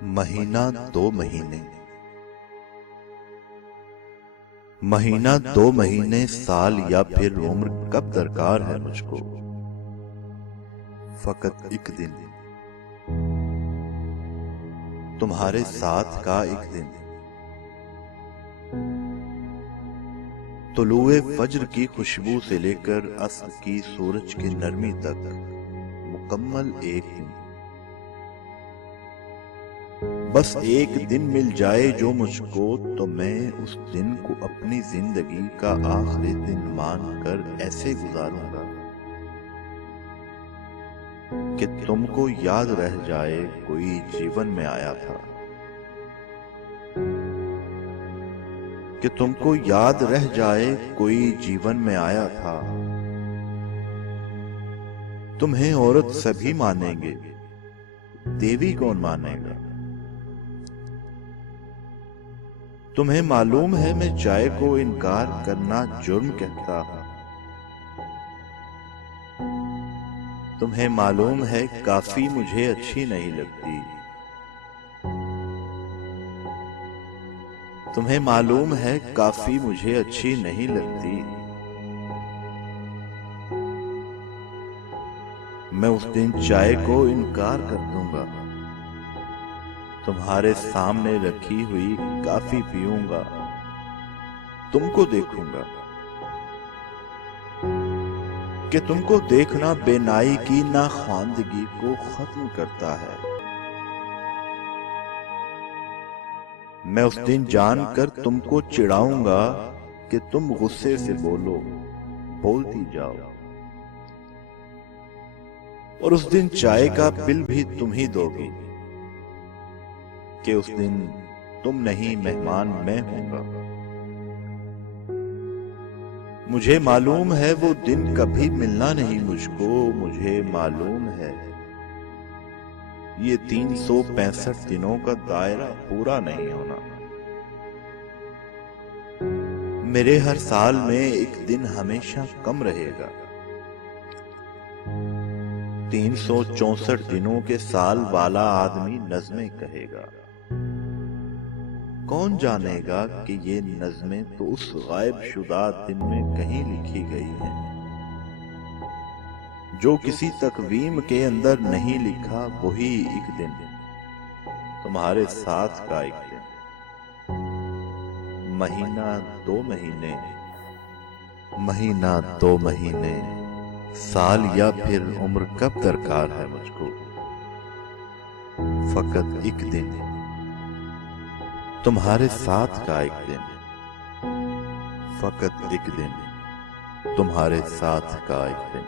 महीना 2 महीने। महीना 2 महीने, साल या फिर उम्र कब दरकार है मुझको। फकत एक दिन, तुम्हारे साथ का एक दिन। तुलुए फज्र की खुशबू से लेकर अस्र की सूरज की नरमी तक मुकम्मल एक दिन। बस एक दिन मिल जाए जो मुझको, तो मैं उस दिन को अपनी जिंदगी का आखिरी दिन मानकर ऐसे गुजारूंगा कि तुमको याद रह जाए कोई जीवन में आया था। कि तुमको याद रह जाए कोई जीवन में आया था। तुम्हें औरत सभी मानेंगे, देवी कौन मानेगा। तुम्हें मालूम है मैं चाय को इनकार करना जुर्म कहता हूं। तुम्हें मालूम है काफी मुझे अच्छी नहीं लगती। तुम्हें मालूम है काफी मुझे अच्छी नहीं लगती। मैं उस दिन चाय को इनकार कर दूंगा, तुम्हारे सामने रखी हुई काफी पीऊंगा, तुमको देखूंगा। कि तुमको देखना बेनाई की नाख्वानदगी को खत्म करता है। मैं उस दिन जानकर तुमको चिढ़ाऊंगा कि तुम गुस्से से बोलती जाओ। और उस दिन चाय का बिल भी तुम ही दोगी, कि उस दिन तुम नहीं मेहमान मैं हूंगा। मुझे मालूम है वो दिन कभी मिलना नहीं मुझको। मुझे मालूम है ये 365 दिनों का दायरा पूरा नहीं होना। मेरे हर साल में एक दिन हमेशा कम रहेगा। 364 दिनों के साल वाला आदमी नज़्में कहेगा। कौन जानेगा कि ये नज़्में तो उस गायब शुदा दिन में कहीं लिखी गई हैं, जो किसी तकवीम के अंदर नहीं लिखा। वही एक दिन, तुम्हारे साथ का एक दिन। महीना 2 महीने, महीना 2 महीने, साल या फिर उम्र कब दरकार है मुझको। फकत एक दिन, तुम्हारे साथ का एक दिन। फकत एक दिन, तुम्हारे साथ का एक दिन।